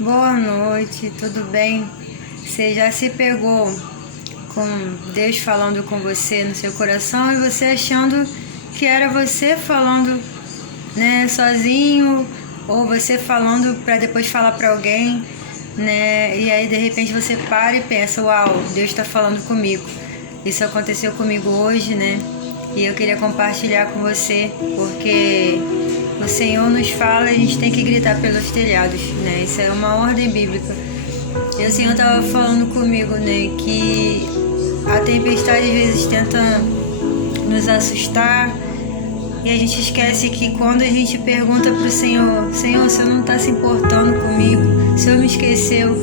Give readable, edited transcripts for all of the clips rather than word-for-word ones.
Boa noite, tudo bem? Você já se pegou com Deus falando com você no seu coração e você achando que era você falando, né, sozinho, ou você falando para depois falar para alguém, né? E aí de repente você para e pensa, uau, Deus está falando comigo. Isso aconteceu comigo hoje, né? E eu queria compartilhar com você, porque o Senhor nos fala e a gente tem que gritar pelos telhados, né? Isso é uma ordem bíblica. E o Senhor estava falando comigo, né? Que a tempestade às vezes tenta nos assustar e a gente esquece que quando a gente pergunta para o Senhor, Senhor, o Senhor não está se importando comigo, o Senhor me esqueceu.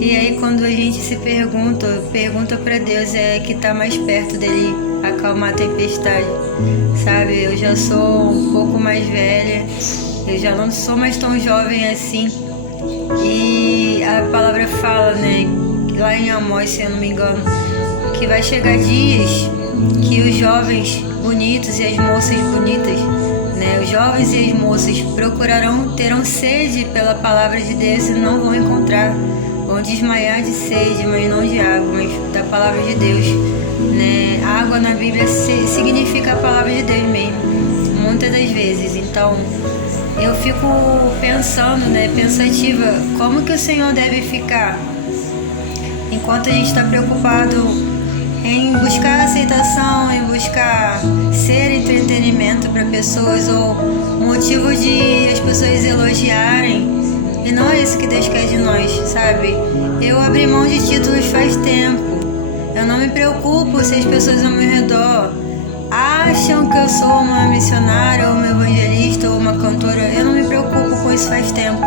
E aí quando a gente se pergunta para Deus, é que está mais perto dele acalmar a tempestade, sabe? Eu já sou um pouco mais velha, eu já não sou mais tão jovem assim. E a palavra fala, né, lá em Amós, se eu não me engano, que vai chegar dias que os jovens bonitos e as moças bonitas, né, os jovens e as moças terão sede pela palavra de Deus e não vão encontrar. Vão desmaiar de sede, mas não de água, mas da palavra de Deus, né? Água na Bíblia significa a palavra de Deus mesmo, muitas das vezes. Então, eu fico pensando, né, pensativa, como que o Senhor deve ficar enquanto a gente está preocupado em buscar aceitação, em buscar ser entretenimento para pessoas ou motivo de as pessoas elogiarem. E não é isso que Deus quer de nós, sabe? Eu abri mão de títulos faz tempo. Eu não me preocupo se as pessoas ao meu redor acham que eu sou uma missionária, ou uma evangelista, ou uma cantora. Eu não me preocupo com isso faz tempo,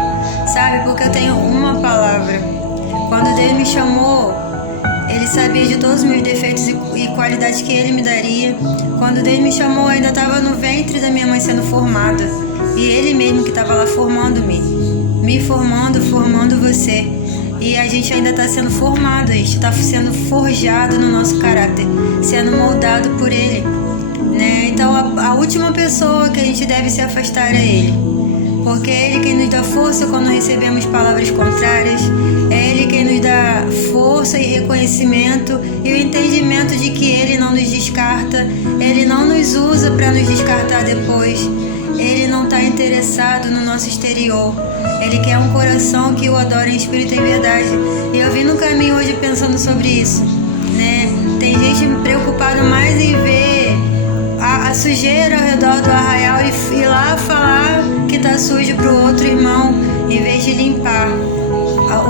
sabe? Porque eu tenho uma palavra. Quando Deus me chamou, Ele sabia de todos os meus defeitos e qualidades que Ele me daria. Quando Deus me chamou, eu ainda estava no ventre da minha mãe sendo formada. E Ele mesmo que estava lá me formando você. E a gente ainda está sendo formado, a gente está sendo forjado no nosso caráter, sendo moldado por Ele, né? Então a última pessoa que a gente deve se afastar é Ele, porque é Ele quem nos dá força quando recebemos palavras contrárias, é Ele quem nos dá força e reconhecimento e o entendimento de que Ele não nos descarta, Ele não nos usa para nos descartar depois. Ele não está interessado no nosso exterior. Ele quer um coração que o adore em espírito e em verdade. E eu vim no caminho hoje pensando sobre isso, né? Tem gente preocupada mais em ver a sujeira ao redor do arraial e ir lá falar que tá sujo pro outro irmão, em vez de limpar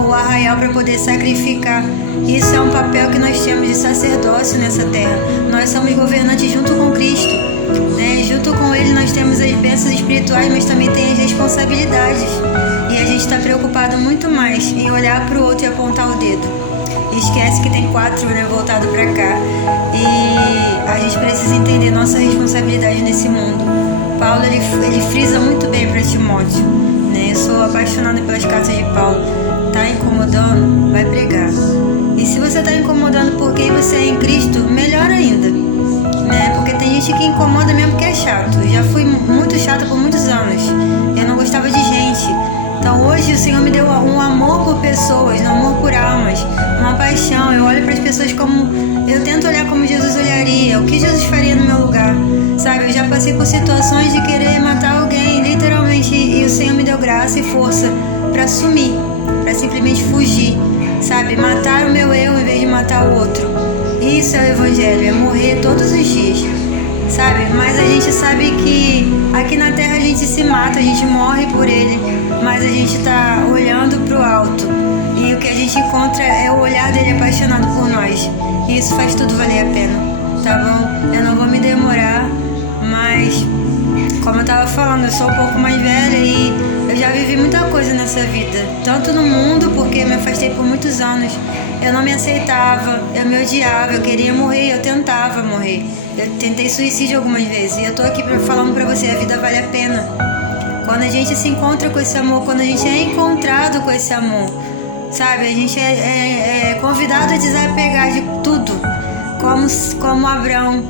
o arraial para poder sacrificar. Isso é um papel que nós temos de sacerdócio nessa terra. Nós somos governantes junto com Cristo, né? Junto com Ele nós temos as bênçãos espirituais, mas também tem as responsabilidades. E a gente está preocupado muito mais em olhar para o outro e apontar o dedo. E esquece que tem 4, né, voltado para cá. E a gente precisa entender nossa responsabilidade nesse mundo. Paulo ele frisa muito bem para Timóteo, né? Eu sou apaixonada pelas cartas de Paulo. Tá incomodando? Vai pregar. E se você está incomodando por quem você é em Cristo, melhor ainda, né? Porque tem gente que incomoda mesmo porque é chato. Eu já fui muito chata por muitos anos. Eu não gostava de gente. Então hoje o Senhor me deu um amor por pessoas, um amor por almas, uma paixão. Eu olho para as pessoas como... Eu tento olhar como Jesus olharia, o que Jesus faria no meu lugar, sabe? Eu já passei por situações de querer matar alguém, literalmente, e o Senhor me deu graça e força para sumir, para simplesmente fugir, sabe? Matar o meu eu em vez de matar o outro. Isso é o Evangelho, é morrer todos os dias, sabe? Mas a gente sabe que aqui na terra a gente se mata, a gente morre por Ele, mas a gente está olhando para o alto e o que a gente encontra é o olhar dele apaixonado por nós, e isso faz tudo valer a pena, tá bom? Eu não vou me demorar, mas como eu estava falando, eu sou um pouco mais velha e eu já vivi muita coisa nessa vida, tanto no mundo, porque me afastei por muitos anos. Eu não me aceitava, eu me odiava, eu queria morrer, eu tentava morrer. Eu tentei suicídio algumas vezes e eu tô aqui falando pra você, a vida vale a pena. Quando a gente se encontra com esse amor, quando a gente é encontrado com esse amor, sabe? A gente é convidado a desapegar de tudo, como Abraão,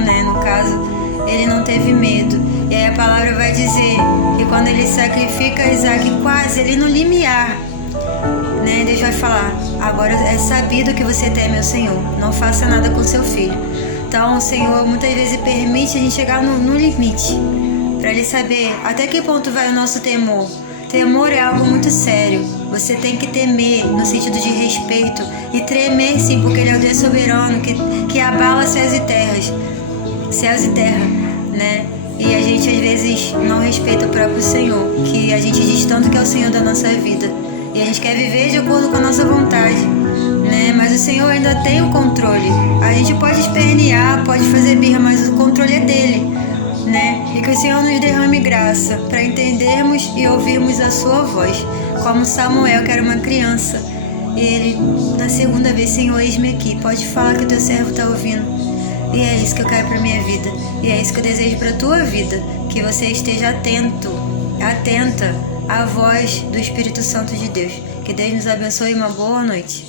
né, no caso, ele não teve medo. E aí a palavra vai dizer que quando ele sacrifica Isaac quase ali no limiar, né, Deus vai falar: agora é sabido que você teme ao Senhor, não faça nada com seu filho. Então o Senhor muitas vezes permite a gente chegar no limite, para ele saber até que ponto vai o nosso temor. Temor é algo muito sério. Você tem que temer no sentido de respeito e tremer sim, porque ele é o Deus soberano que abala céus e terra, né? E a gente às vezes não respeita o próprio Senhor, que a gente diz tanto que é o Senhor da nossa vida. E a gente quer viver de acordo com a nossa vontade, né? Mas o Senhor ainda tem o controle. A gente pode espernear, pode fazer birra, mas o controle é dele, né? E que o Senhor nos derrame graça para entendermos e ouvirmos a sua voz, como Samuel, que era uma criança. E ele, na segunda vez: Senhor, eis-me aqui, pode falar que o teu servo está ouvindo. E é isso que eu quero para minha vida, e é isso que eu desejo para a tua vida, que você esteja atenta à voz do Espírito Santo de Deus. Que Deus nos abençoe e uma boa noite.